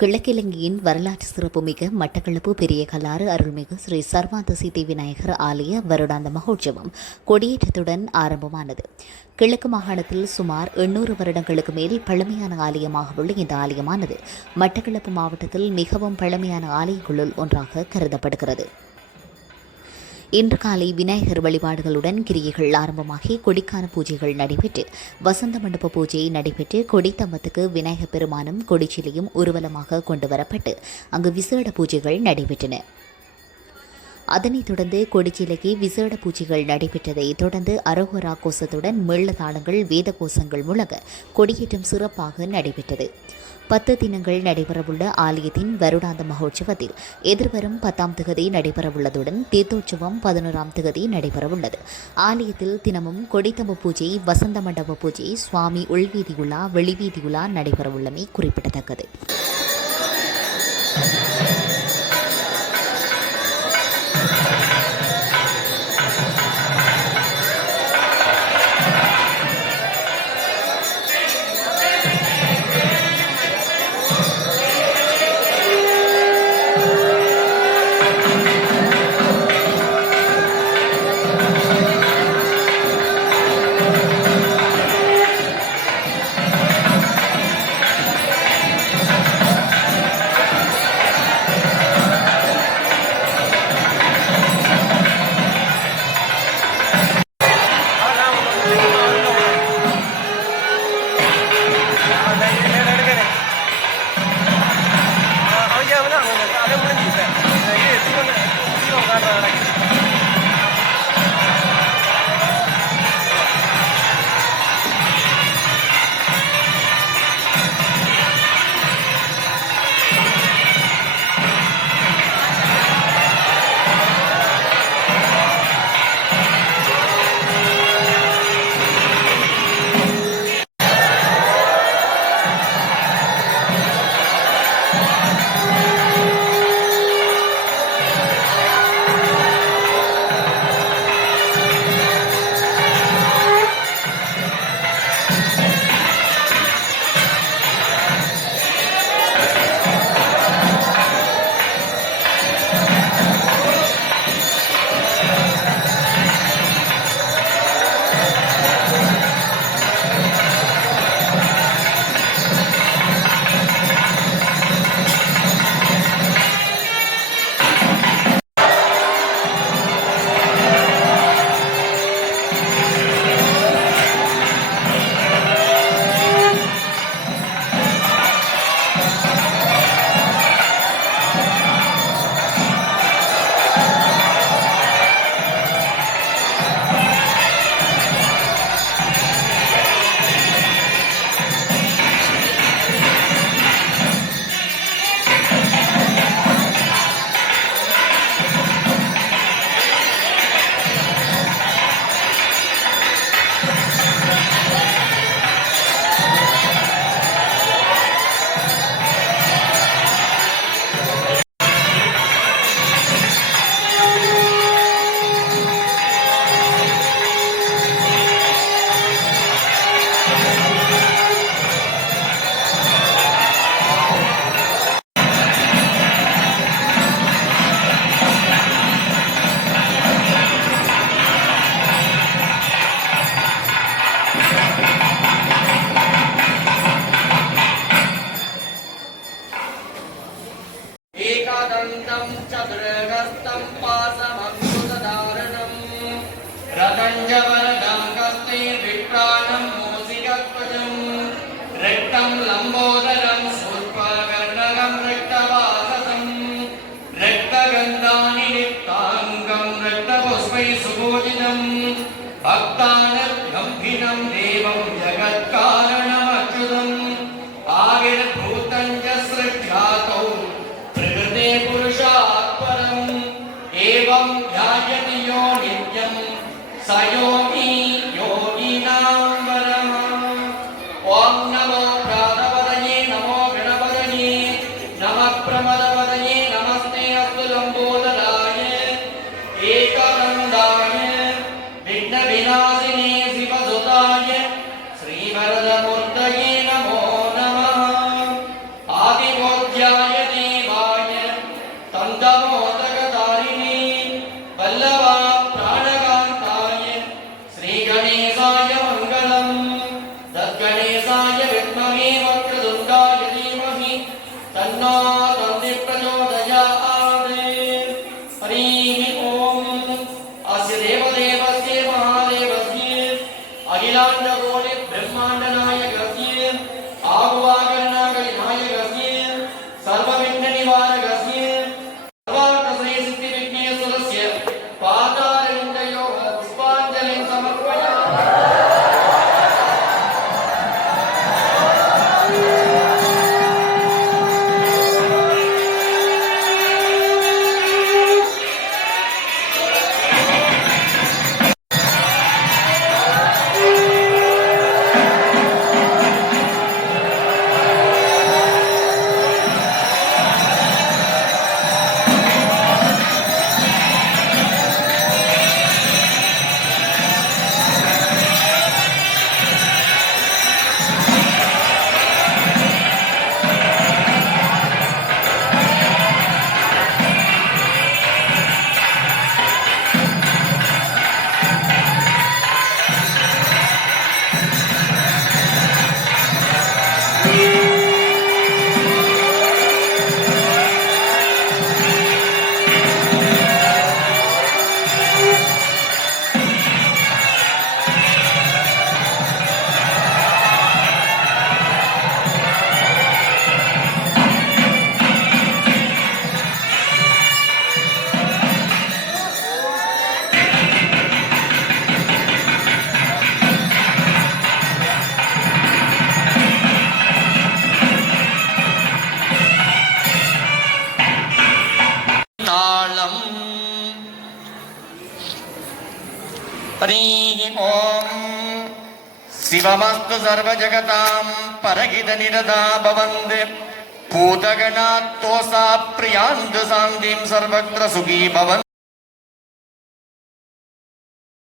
கிழக்கிலங்கையின் வரலாற்று சிறப்புமிகு மட்டக்களப்பு பெரிய கல்லாறு அருள்மிகு ஸ்ரீ சர்வாந்த சித்தி விநாயகர் ஆலய வருடாந்த மகோற்சவம் கொடியேற்றத்துடன் ஆரம்பமானது. கிழக்கு மாகாணத்தில் சுமார் எண்ணூறு வருடங்களுக்கு மேல் பழமையான ஆலயமாக உள்ள இந்த ஆலயமானது மட்டக்களப்பு மாவட்டத்தில் மிகவும் பழமையான ஆலயங்களுள் ஒன்றாக கருதப்படுகிறது. இன்று காலை விநாயகர் வழிபாடுகளுடன் கிரியைகள் ஆரம்பமாகி கொடிக்கான பூஜைகள் நடைபெற்று வசந்த மண்டப பூஜை நடைபெற்று கொடித்தம்பத்துக்கு விநாயகர் பெருமானும் கொடிச்சிலையும் ஊர்வலமாக கொண்டு வரப்பட்டு அங்கு விசேட பூஜைகள் நடைபெற்றன. அதனைத் தொடர்ந்து கொடிச்சிலைக்கு விசேட பூஜைகள் நடைபெற்றதை தொடர்ந்து அரோகரா கோஷத்துடன் மேளதாளங்கள் வேத கோஷங்கள் முழங்க கொடியேற்றம் சிறப்பாக நடைபெற்றது. பத்து தினங்கள் நடைபெறவுள்ள ஆலயத்தின் வருடாந்த மகோற்சவத்தில் எதிர்வரும் பத்தாம் திகதி நடைபெறவுள்ளதுடன் தீர்த்தோற்சவம் பதினோராம் திகதி நடைபெறவுள்ளது. ஆலயத்தில் தினமும் கொடித்தம்பு பூஜை வசந்த மண்டப பூஜை சுவாமி உள்வீதி உலா வெளிவீதி உலா நடைபெறவுள்ளமை குறிப்பிடத்தக்கது. ഭക്താനർഗംഭിനം ദേവം ജഗത്കാരണമച്യുതം. ആകില ഭൂതഞ്ച സൃഷ്ടാതൗ പ്രകൃതേ പുരുഷാത്പരം. ഏവം ധ്യായതി നിത്യം സയോഗി യോഗിനാം. शिवमस्तु सर्वजगतां परहितनिरदा भवन्त् भूतगणात्तोषा प्रियान्तु शान्तिं सर्वत्र सुखी भवन्